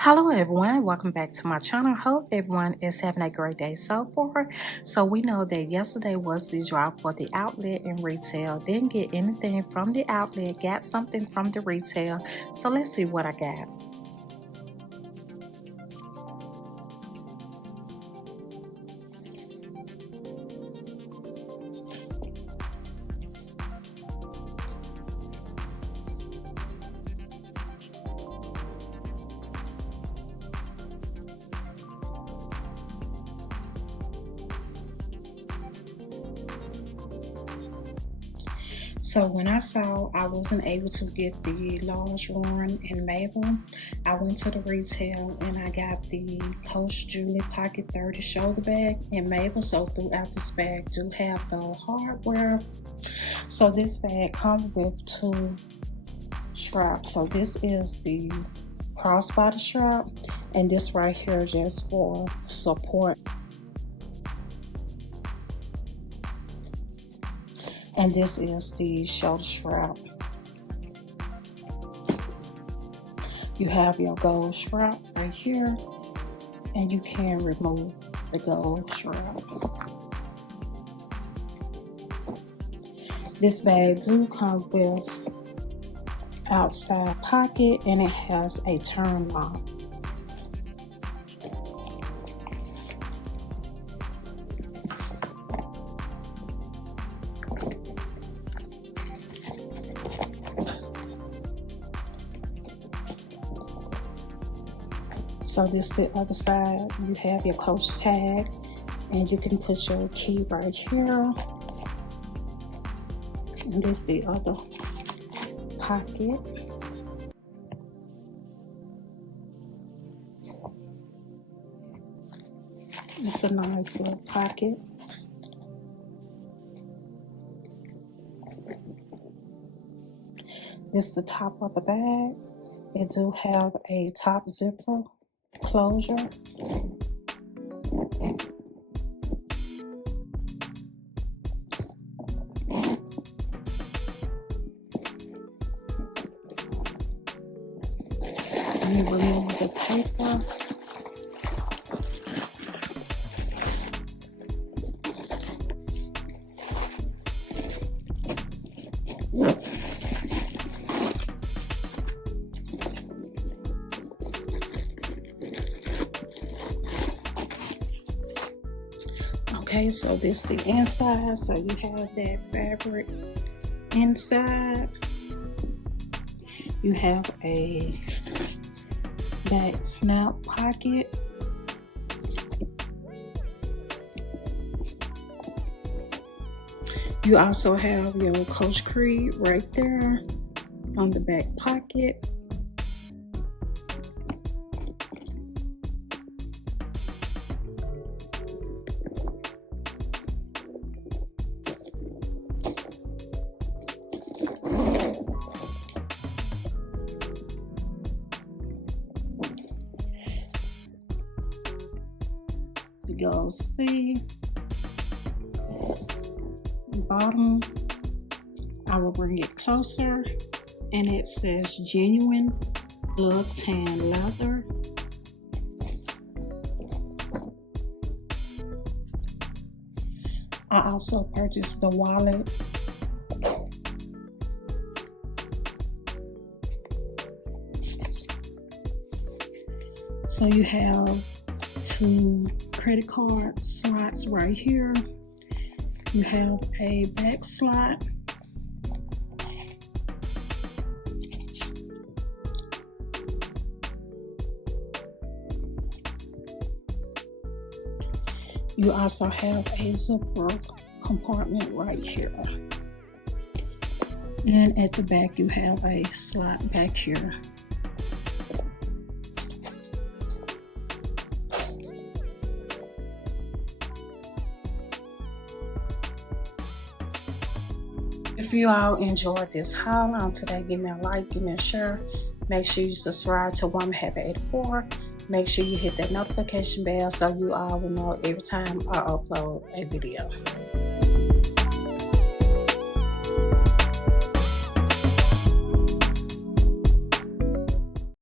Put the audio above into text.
Hello everyone, welcome back to my channel. Hope everyone is having a great day so far. So we know that yesterday was the drop for the outlet and retail. Didn't get anything from the outlet, got something from the retail. So let's see what I got. So when I saw I wasn't able to get the large Lauren and Mabel, I went to the retail and I got the Coach Juliet Pocket 30 shoulder bag and Mabel. So throughout this bag do have the hardware. So this bag comes with two straps. So this is the crossbody strap and this right here just for support. And this is the shoulder strap. You have your gold strap right here, and you can remove the gold strap. This bag do come with outside pocket, and it has a turn lock. So this the other side, you have your Coach tag and you can put your key right here. And this the other pocket. It's a nice little pocket. This is the top of the bag. It do have a top zipper closure. You remove the paper. Okay, so this is the inside. So you have that fabric inside. You have a back snap pocket. You also have your Coach Creed right there on the back pocket. Go see the bottom. I will bring it closer, and it says genuine glove tan leather. I also purchased the wallet. So you have two credit card slots right here. You have a back slot. You also have a zipper compartment right here. And at the back you have a slot back here. If you all enjoyed this haul on today, give me a like, give me a share. Make sure you subscribe to Woman Happy 84. Make sure you hit that notification bell so you all will know every time I upload a video.